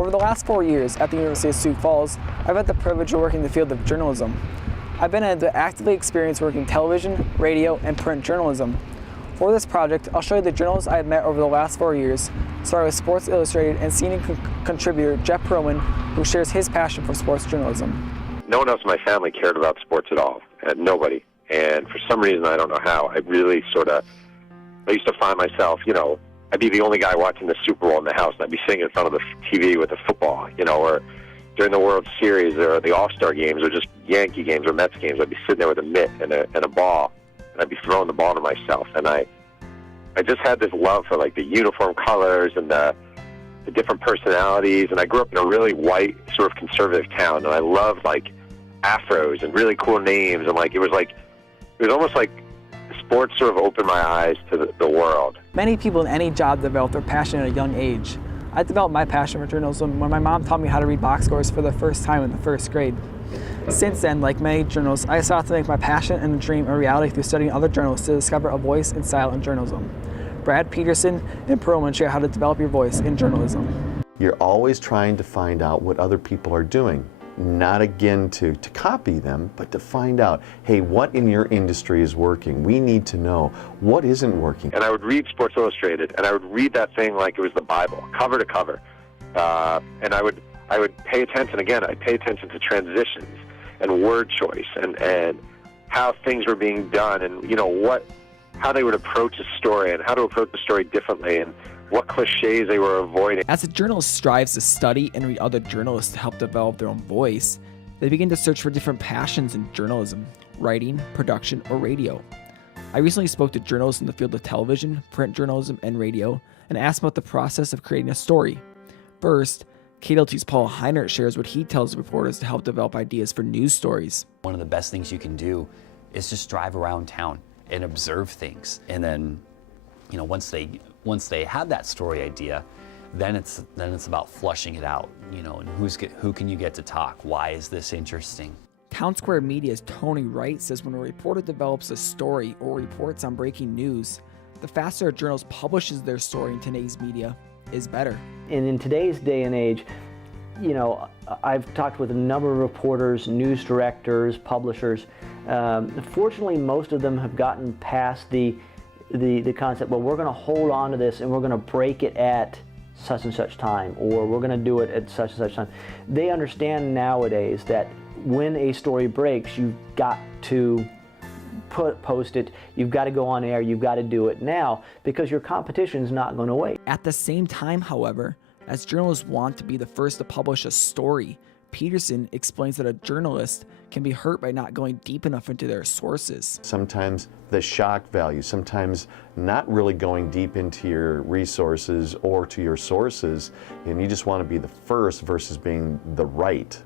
Over the last 4 years at the University of Sioux Falls, I've had the privilege of working in the field of journalism. I've been able to actively experience working television, radio, and print journalism. For this project, I'll show you the journalists I have met over the last 4 years, starting with Sports Illustrated and senior contributor Jeff Perlman, who shares his passion for sports journalism. No one else in my family cared about sports at all, nobody. And for some reason, I don't know how, I used to find myself, I'd be the only guy watching the Super Bowl in the house, and I'd be sitting in front of the TV with a football, or during the World Series or the All-Star games or just Yankee games or Mets games, I'd be sitting there with a mitt and a ball, and I'd be throwing the ball to myself. And I just had this love for, like, the uniform colors and the different personalities, and I grew up in a really white, sort of conservative town, and I loved, like, afros and really cool names, and, like, it was almost like sports sort of opened my eyes to the world. Many people in any job develop their passion at a young age. I developed my passion for journalism when my mom taught me how to read box scores for the first time in the first grade. Since then, like many journalists, I sought to make my passion and dream a reality through studying other journalists to discover a voice and style in journalism. Brad Peterson and Perlman share how to develop your voice in journalism. You're always trying to find out what other people are doing. Not again to copy them, but to find out, hey, what in your industry is working? We need to know what isn't working. And I would read Sports Illustrated, and I would read that thing like it was the Bible, cover to cover. And I would pay attention, again, I'd pay attention to transitions and word choice and how things were being done and, how they would approach a story and how to approach the story differently and what cliches they were avoiding. As a journalist strives to study and read other journalists to help develop their own voice, they begin to search for different passions in journalism, writing, production, or radio. I recently spoke to journalists in the field of television, print journalism, and radio, and asked about the process of creating a story. First, KDLT's Paul Heinert shares what he tells reporters to help develop ideas for news stories. One of the best things you can do is just drive around town and observe things, and then once they have that story idea, then it's about flushing it out, and who can you get to talk? Why is this interesting? Town Square Media's Tony Wright says when a reporter develops a story or reports on breaking news, the faster a journalist publishes their story in today's media is better. And in today's day and age, I've talked with a number of reporters, news directors, publishers. Fortunately, most of them have gotten past the concept, well, we're going to hold on to this and we're going to break it at such and such time, or we're going to do it at such and such time. They understand nowadays that when a story breaks, you've got to post it, you've got to go on air, you've got to do it now because your competition's not going to wait. At the same time, however, as journalists want to be the first to publish a story, Peterson explains that a journalist can be hurt by not going deep enough into their sources. Sometimes the shock value, sometimes not really going deep into your resources or to your sources, and you just want to be the first versus being the right,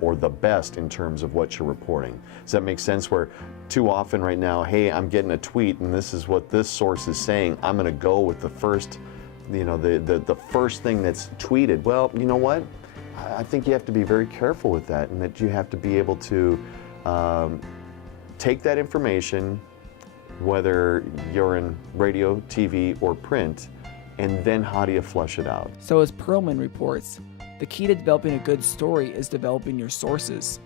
or the best in terms of what you're reporting. Does that make sense? Where too often right now, hey, I'm getting a tweet and this is what this source is saying, I'm going to go with the first, the first thing that's tweeted. Well, you know what? I think you have to be very careful with that, and that you have to be able to take that information, whether you're in radio, TV, or print, and then how do you flush it out? So as Perlman reports, the key to developing a good story is developing your sources.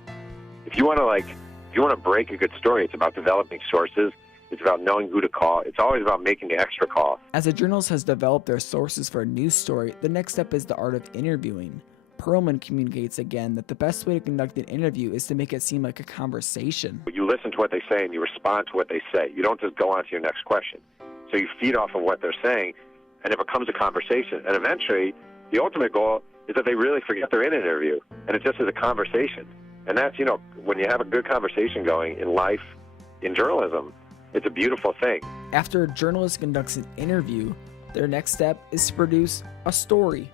If you want to break a good story, it's about developing sources. It's about knowing who to call. It's always about making the extra call. As a journalist has developed their sources for a news story, the next step is the art of interviewing. Perlman communicates again that the best way to conduct an interview is to make it seem like a conversation. You listen to what they say and you respond to what they say. You don't just go on to your next question. So you feed off of what they're saying, and it becomes a conversation. And eventually, the ultimate goal is that they really forget they're in an interview, and it just is a conversation. And that's, when you have a good conversation going in life, in journalism, it's a beautiful thing. After a journalist conducts an interview, their next step is to produce a story.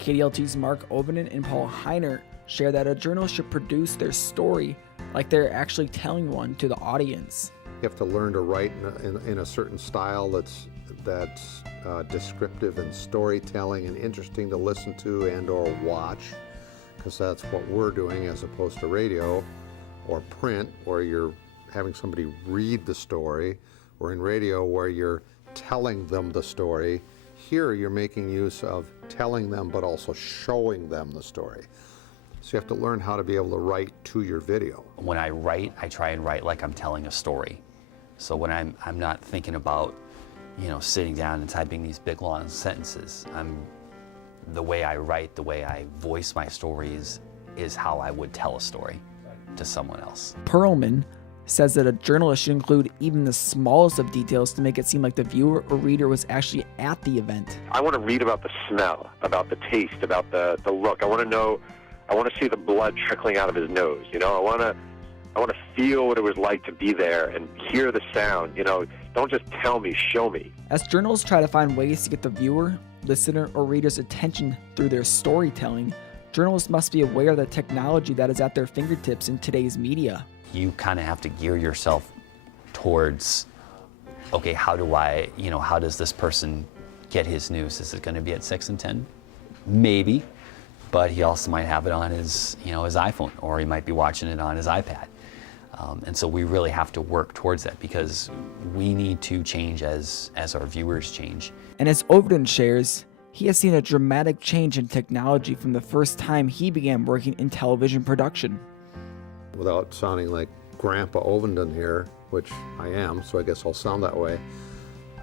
KDLT's Mark Ovenen and Paul Heinert share that a journalist should produce their story like they're actually telling one to the audience. You have to learn to write in a certain style that's descriptive and storytelling and interesting to listen to and or watch, because that's what we're doing as opposed to radio or print where you're having somebody read the story, or in radio where you're telling them the story. Here you're making use of telling them but also showing them the story. So you have to learn how to be able to write to your video. When I write, I try and write like I'm telling a story. So when I'm not thinking about, sitting down and typing these big long sentences. The way I write, the way I voice my stories is how I would tell a story to someone else. Perlman says that a journalist should include even the smallest of details to make it seem like the viewer or reader was actually at the event. I want to read about the smell, about the taste, about the look. I want to know, I want to see the blood trickling out of his nose. I want to feel what it was like to be there and hear the sound. Don't just tell me, show me. As journalists try to find ways to get the viewer, listener, or reader's attention through their storytelling, journalists must be aware of the technology that is at their fingertips in today's media. You kind of have to gear yourself towards, okay, how does this person get his news? Is it going to be at 6 and 10? Maybe, but he also might have it on his iPhone, or he might be watching it on his iPad. And so we really have to work towards that because we need to change as our viewers change. And as Overton shares, he has seen a dramatic change in technology from the first time he began working in television production. Without sounding like Grandpa Ovenden here, which I am, so I guess I'll sound that way,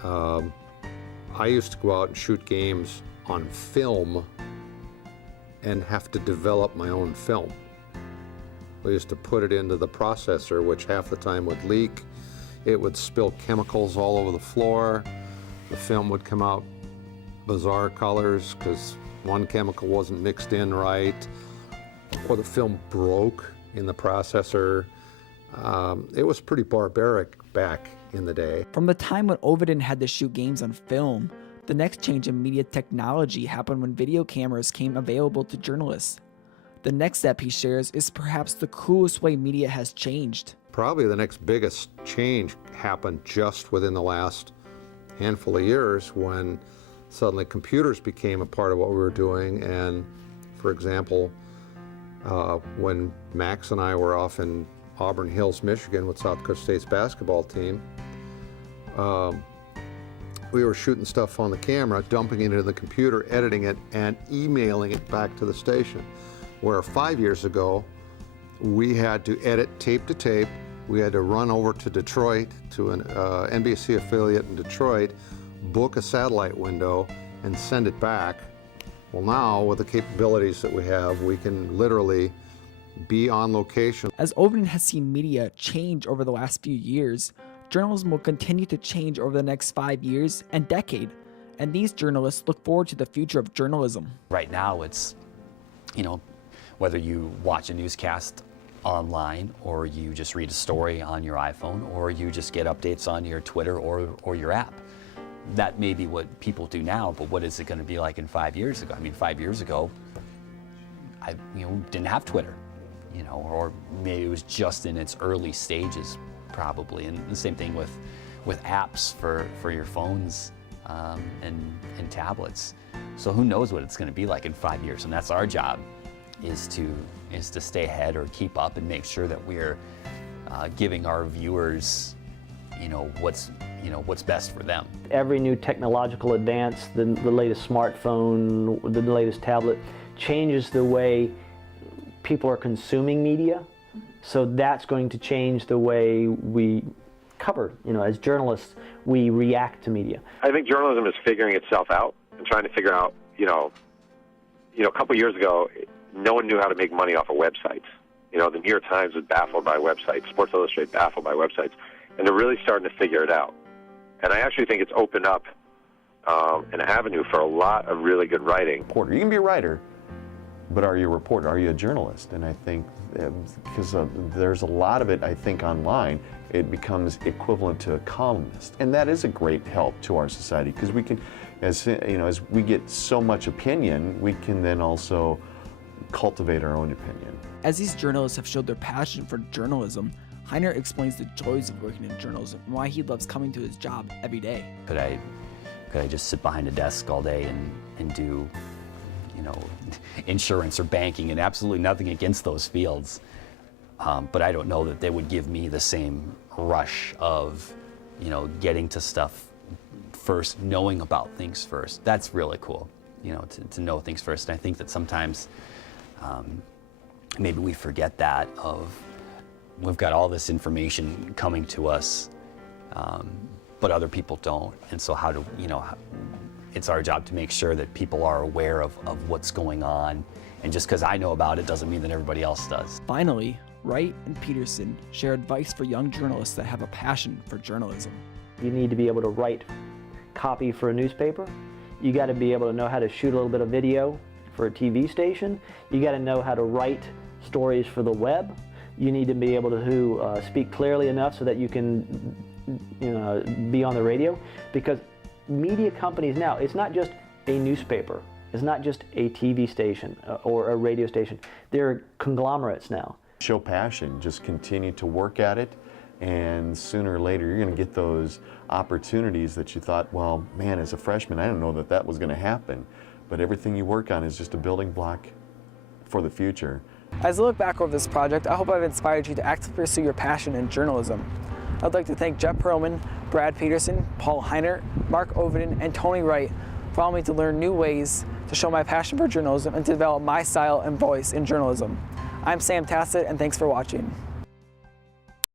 I used to go out and shoot games on film and have to develop my own film. We used to put it into the processor, which half the time would leak. It would spill chemicals all over the floor. The film would come out bizarre colors because one chemical wasn't mixed in right, or the film broke in the processor. It was pretty barbaric back in the day. From the time when Overton had to shoot games on film, the next change in media technology happened when video cameras came available to journalists. The next step he shares is perhaps the coolest way media has changed. Probably the next biggest change happened just within the last handful of years when suddenly computers became a part of what we were doing. And for example, when Max and I were off in Auburn Hills, Michigan with South Dakota State's basketball team, we were shooting stuff on the camera, dumping it into the computer, editing it, and emailing it back to the station. Where 5 years ago, we had to edit tape to tape. We had to run over to Detroit, to an NBC affiliate in Detroit, book a satellite window, and send it back. Well, now, with the capabilities that we have, we can literally be on location. As Overton has seen media change over the last few years, journalism will continue to change over the next 5 years and decade. And these journalists look forward to the future of journalism. Right now, it's, whether you watch a newscast online or you just read a story on your iPhone or you just get updates on your Twitter or your app. That may be what people do now, but what is it going to be like in 5 years ago? 5 years ago, I didn't have Twitter, or maybe it was just in its early stages probably. And the same thing with apps for your phones and tablets. So who knows what it's going to be like in 5 years, and that's our job. Is to stay ahead or keep up and make sure that we're giving our viewers, what's best for them. Every new technological advance, the latest smartphone, the latest tablet, changes the way people are consuming media. So that's going to change the way we cover, as journalists, we react to media. I think journalism is figuring itself out and trying to figure out, a couple years ago, no one knew how to make money off of websites. The New York Times was baffled by websites, Sports Illustrated baffled by websites, and they're really starting to figure it out. And I actually think it's opened up an avenue for a lot of really good writing. You can be a writer, but are you a reporter? Are you a journalist? And I think because there's a lot of it, I think, online, it becomes equivalent to a columnist. And that is a great help to our society because we can, as we get so much opinion, we can then also cultivate our own opinion. As these journalists have showed their passion for journalism, Heiner explains the joys of working in journalism and why he loves coming to his job every day. Could I just sit behind a desk all day and do, insurance or banking and absolutely nothing against those fields? But I don't know that they would give me the same rush of, getting to stuff first, knowing about things first. That's really cool, you know, to know things first. And I think that sometimes maybe we forget that we've got all this information coming to us, but other people don't. And so how do, you know, it's our job to make sure that people are aware of what's going on. And just because I know about it doesn't mean that everybody else does. Finally, Wright and Peterson share advice for young journalists that have a passion for journalism. You need to be able to write copy for a newspaper. You got to be able to know how to shoot a little bit of video for a TV station. You got to know how to write stories for the web. You need to be able to speak clearly enough so that you can, you know, be on the radio. Because media companies now, it's not just a newspaper. It's not just a TV station or a radio station. They're conglomerates now. Show passion, just continue to work at it, and sooner or later you're going to get those opportunities that you thought, well, man, as a freshman, I didn't know that that was going to happen. But everything you work on is just a building block for the future. As I look back over this project, I hope I've inspired you to actively pursue your passion in journalism. I'd like to thank Jeff Perlman, Brad Peterson, Paul Heiner, Mark Ovenden, and Tony Wright for allowing me to learn new ways to show my passion for journalism and to develop my style and voice in journalism. I'm Sam Tastad, and thanks for watching.